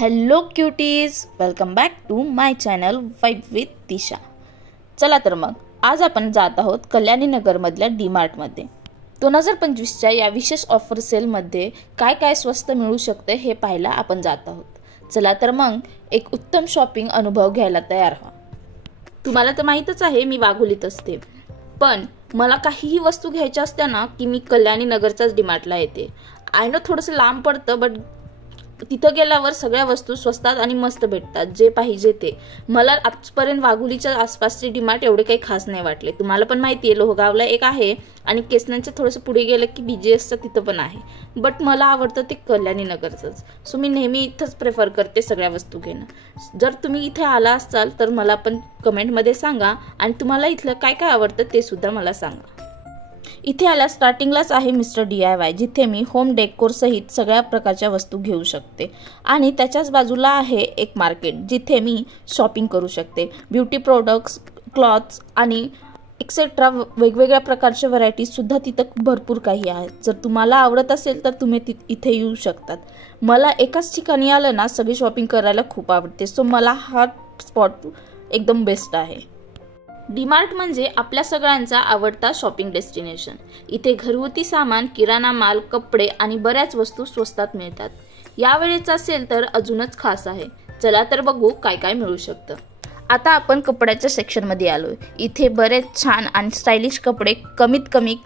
Hello cuties, welcome back to my channel vibe with Disha. चला तर मग आज आपण जात आहोत कल्याणी नगरमधल्या डीमार्टमध्ये। 2025च्या या विशेष ऑफर सेलमध्ये काय काय स्वस्त मिळू शकते हे पाहायला आपण जात आहोत। चला तर मग एक उत्तम शॉपिंग अनुभव घ्यायला तयार व्हा। तुम्हाला तर माहीतच आहे मी वाघोलीत असते, पण मला काहीही वस्तू घ्यायच्या असत्या ना की मी कल्याणी नगरच्याच डीमार्टला येते। आय नो थोडंसं लांब पडतं, बट तिथं गेल्यावर सगळ्या वस्तू स्वस्तात आणि मस्त भेटतात, जे पाहिजे ते। मला आजपर्यंत वाघोलीच्या आसपासचे डीमार्ट एवढे काही खास नाही वाटले। तुम्हाला पण माहिती आहे लोहगावला एक आहे आणि केसनांच्या थोडंसं पुढे गेलं की BGSचं तिथं पण आहे, बट मला आवडतं ते कल्याणी नगरचंच। सो मी नेहमी इथंच प्रेफर करते सगळ्या वस्तू घेणं। जर तुम्ही इथे आला असाल तर मला पण कमेंटमध्ये सांगा आणि तुम्हाला इथलं काय काय आवडतं ते सुद्धा मला सांगा। इथे आल्या स्टार्टिंगलाच आहे मिस्टर DIY, जिथे मी होम डेकोर सहित सगळ्या प्रकारच्या वस्तू घेऊ शकते। आणि त्याच्याच बाजूला आहे एक मार्केट, जिथे मी शॉपिंग करू शकते। ब्युटी प्रोडक्ट्स, क्लॉथ्स आणि एक्सेट्रा वेगवेगळ्या प्रकारच्या व्हरायटीज सुद्धा तिथं भरपूर काही आहेत। जर तुम्हाला आवडत असेल तर तुम्ही इथे येऊ शकतात। मला एकाच ठिकाणी आलं ना सगळी शॉपिंग करायला खूप आवडते, सो मला हा स्पॉट एकदम बेस्ट आहे। डीमार्ट म्हणजे आपल्या सगळ्यांचा आवडता शॉपिंग डेस्टिनेशन। इथे घरगुती सामान, किराणा माल, कपडे आणि बऱ्याच वस्तू स्वस्तात मिळतात। यावेळेचा सेल तर अजूनच खास आहे। चला तर बघू काय काय मिळू शकतं। आता आपण कपड्याच्या सेक्शनमध्ये आलोय। इथे बरेच छान आणि स्टायलिश कपडे कमीत कमी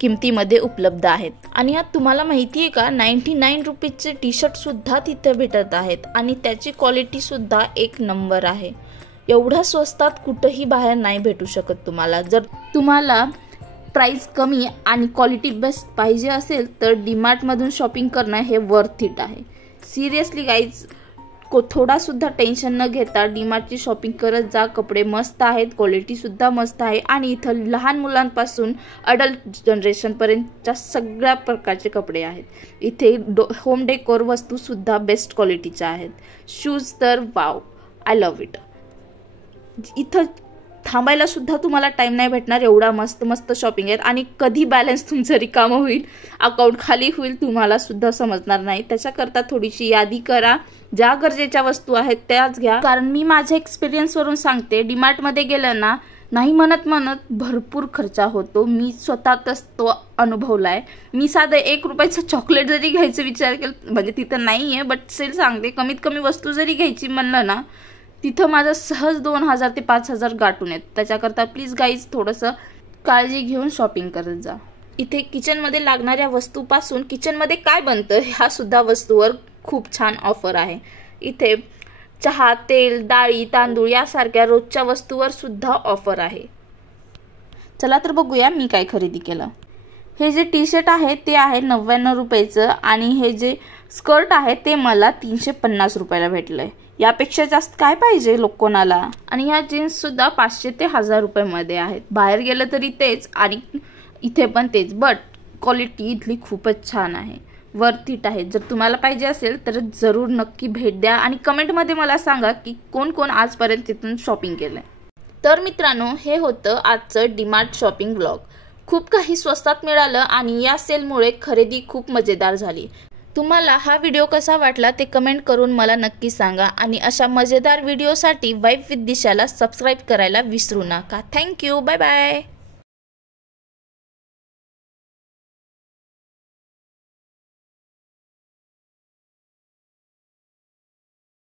किमतीमध्ये उपलब्ध आहेत। आणि यात तुम्हाला माहिती आहे का 99 रुपीजचे टी-शर्ट सुद्धा तिथे भेटत आहेत आणि त्याची क्वालिटी सुद्धा एक नंबर आहे। एवढ्या स्वस्तात कुठेही बाहेर नाही भेटू शकत तुम्हाला। जर तुम्हाला प्राइस कमी आणि क्वालिटी बेस्ट पाहिजे असेल तर डीमार्ट मधून शॉपिंग करणं हे वर्थ इट आहे। सिरियसली गाईज, थोडा सुद्धा टेन्शन न घेता डीमार्टची शॉपिंग करत जा। कपडे मस्त आहेत, क्वालिटी सुद्धा मस्त आहे आणि इथं लहान मुलांपासून अडल्ट जनरेशन पर्यंतच्या सगळ्या प्रकारचे कपडे आहेत। इथे होम डेकोर वस्तू सुद्धा बेस्ट क्वालिटीच्या आहेत। शूज तर वाव, आय लव्ह इट। इथं थांबायला सुद्धा तुम्हाला टाइम नाही भेटणार, एवढा मस्त मस्त शॉपिंग आहेत। आणि कधी बॅलन्स तुमचं रिकामं होईल, अकाउंट खाली होईल तुम्हाला सुद्धा समजणार नाही। त्याच्याकरता थोडीशी यादी करा, ज्या गरजेच्या वस्तू आहेत त्याच घ्या। कारण मी माझ्या एक्सपिरियन्सवरून सांगते, डीमार्टमध्ये गेलं ना नाही म्हणत भरपूर खर्च होतो। मी स्वतःच तो अनुभवलाय। मी साधं 1 रुपयाचं चॉकलेट जरी घ्यायचं विचार केला, म्हणजे तिथं नाही आहे बट सेल सांगते, कमीत कमी वस्तू जरी घ्यायची म्हणलं ना तिथं माझं सहज 2000 ते 5000 गाठून येत। त्याच्याकरता प्लीज गाईज थोडंसं काळजी घेऊन शॉपिंग करत जा। इथे किचनमध्ये लागणाऱ्या वस्तूपासून किचनमध्ये काय बनतं ह्या सुद्धा वस्तूवर खूप छान ऑफर आहे। इथे चहा, तेल, डाळी, तांदूळ यासारख्या रोजच्या वस्तूवर सुद्धा ऑफर आहे। चला तर बघूया मी काय खरेदी केलं। हे जे टी-शर्ट आहे ते आहे 99 रुपयाचं आणि हे जे स्कर्ट आहे ते मला 350 रुपयाला भेटलंय। यापेक्षा जास्त काय पाहिजे कोणाला। आणि ह्या जीन्स सुद्धा 500 ते 1000 रुपयामध्ये आहेत। बाहेर गेलं तरी तेच आणि इथे पण तेच, बट क्वालिटी इथली खूपच छान आहे, वर्थ इट आहे। जर तुम्हाला पाहिजे असेल तर जरूर नक्की भेट द्या आणि कमेंटमध्ये मला सांगा की कोण कोण आजपर्यंत तिथून शॉपिंग केलंय। तर मित्रांनो, हे होतं आजचं डीमार्ट शॉपिंग व्लॉग। खूप काही स्वस्तात मिळालं आणि या सेलमुळे खरेदी खूप मजेदार झाली। तुम्हाला हा व्हिडिओ कसा वाटला ते कमेंट करून मला नक्की सांगा आणि अशा मजेदार व्हिडिओसाठी वाइब विथ दिशाला सबस्क्राईब करायला विसरू नका। Thank you, bye bye.